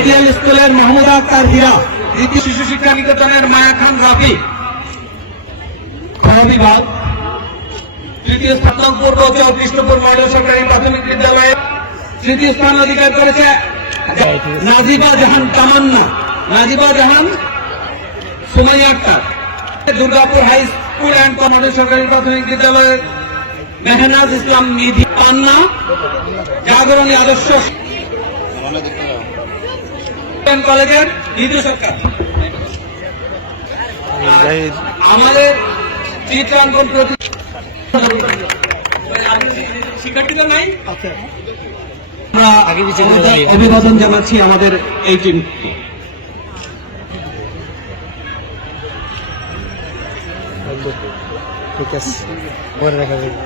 Ideal স্কুলের মাহমুদ আক্তার হীরা, দ্বিতীয় শিশু শিক্ষা নিকেতনের মায়া খান রাফি, খ বিভাগ। তৃতীয় স্থান পূর্ব কৃষ্ণপুর মডেল সরকারি প্রাথমিক বিদ্যালয়ে তৃতীয় স্থান অধিকার করেছে Najiba Jahan Tamanna, Najiba Jahan Sumaiya Akter. Durgapur high school and model সরকারি প্রাথমিক বিদ্যালয়ের মেহনাজ ইসলাম নিধি পান্না, জাগরণী আদর্শ কলেজের দ্বিতীয় সরকার। আমাদের চিত্রাঙ্কন শিক্ষার্থীদের নাই, আমরা অভিবাদন জানাচ্ছি আমাদের এই টিমকে। ঠিক আছে, পরে দেখা যাবে।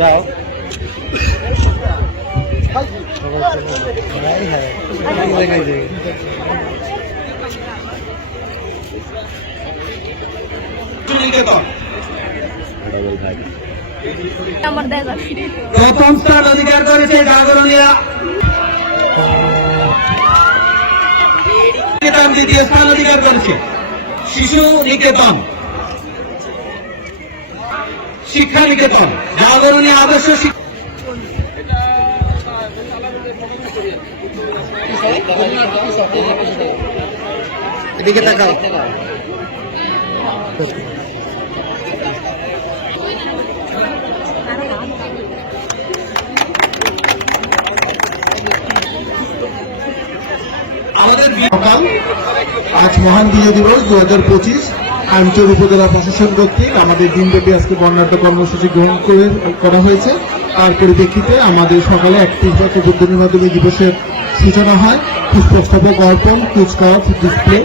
যাও প্রথম স্থান অধিকার করেছে জাগরণীরা নিকেতন, দ্বিতীয় স্থান অধিকার করেছে শিশু নিকেতন শিক্ষা নিকেতন, জাগরণী আদর্শ এদিকে তাকাও। আজ মহান বিজয় দিবস 2025 আমচর উপজেলা প্রশাসন কর্তৃক আমাদের দিনব্যাপী আজকে বর্ণাঢ্য কর্মসূচি গ্রহণ করা হয়েছে। তার পরিপ্রেক্ষিতে আমাদের সকালে 31 উদ্বোধনের মাধ্যমে দিবসের সূচনা হয়। পুষ্পস্তবক অর্পণ, কুচকাওয়াজ, ডিসপ্লে,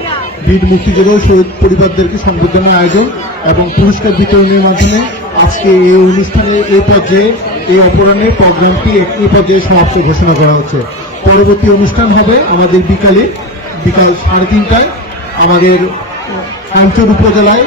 বীর মুক্তিযোদ্ধা ও শহীদ পরিবারদেরকে সংবর্ধনার আয়োজন এবং পুরস্কার বিতরণের মাধ্যমে আজকে এই অনুষ্ঠানে এই পর্যায়ে এই অপরাহ্নের প্রোগ্রামটি এই পর্যায়ে সমাপ্ত ঘোষণা করা হচ্ছে। পরবর্তী অনুষ্ঠান হবে আমাদের বিকাল 3:30টায় আমাদের আমচর উপজেলায়।